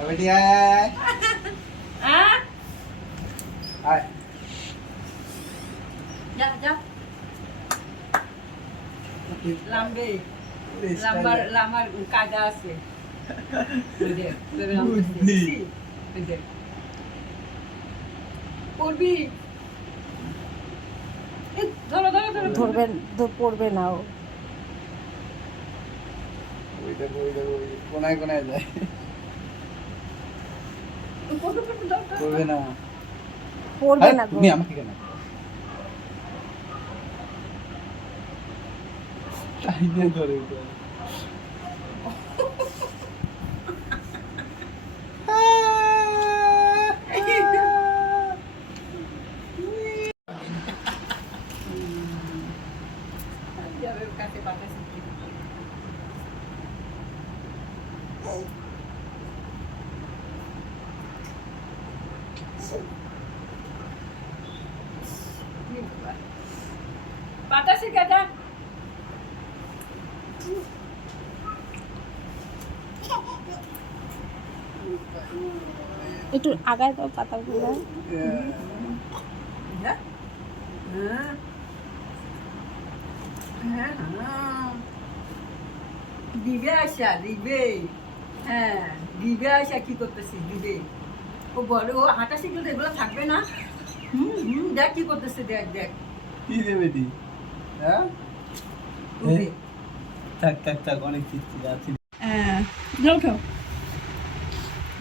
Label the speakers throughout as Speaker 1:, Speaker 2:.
Speaker 1: বেটি আয় আয়
Speaker 2: হ্যাঁ
Speaker 1: আয়
Speaker 2: যা যা লাম্বে লাম্বার লাম্বার কাজা আছে। পড়বি ধরো ধরো ধরো।
Speaker 3: ধরবে পড়বে না ও।
Speaker 1: ওই দেখো ওই দেখো ওই দেখো, কোনায় কোনায় যায়
Speaker 2: পড়বে, পড়বে, ধরো, ধরো।
Speaker 1: করবে না।
Speaker 3: পড়বে না
Speaker 1: তুমি আমাকে কেন? টাইনে ধরে ওটা।
Speaker 2: যাবে, কাছে বাতাসে বাতাসে
Speaker 3: একটু আগায় দাও পাতাগুলো।
Speaker 2: দিবে আশা দিবে। হ্যাঁ দিবে আশা কি করতেছিস দিবে। ও বলে ও হাঁটা শিখলে তো এগুলো থাকবে না। হুম হুম দেখ কি করতেছে দেখ দেখ।
Speaker 1: কি রে বেটি হ্যাঁ? থাক থাক থাক অনেক কিচ্ছু আছে
Speaker 2: হ্যাঁ জল খাও।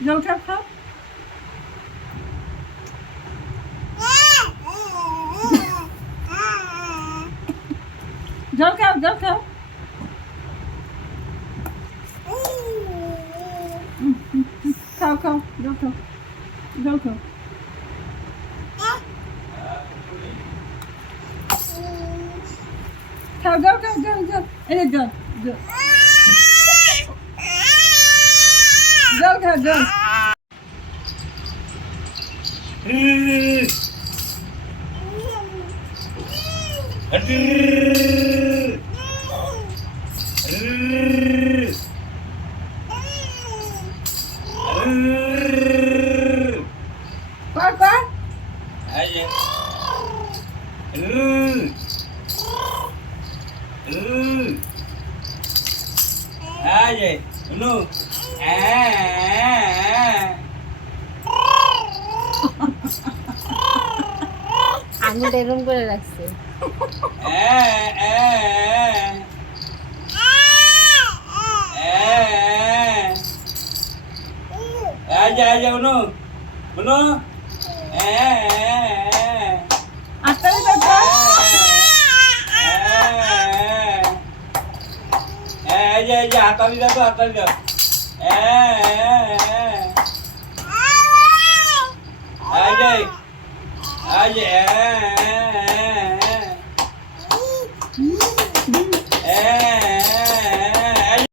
Speaker 2: জল খাও খাও। জল খাও জল খাও। খাও খাও জল খাও। জল খাও খাও জল খাও জল জল এই যে জল জল জল খাও জল কর 으,
Speaker 3: 으, 아, 예, 누,
Speaker 4: 아, 아무데로 몰랐어.
Speaker 2: 아, 아, 아, 아자, 아자, 누, 누, 아, 아, আটকালে দেখো
Speaker 4: এই যে হাতালি দাও হাতালি দাও আজা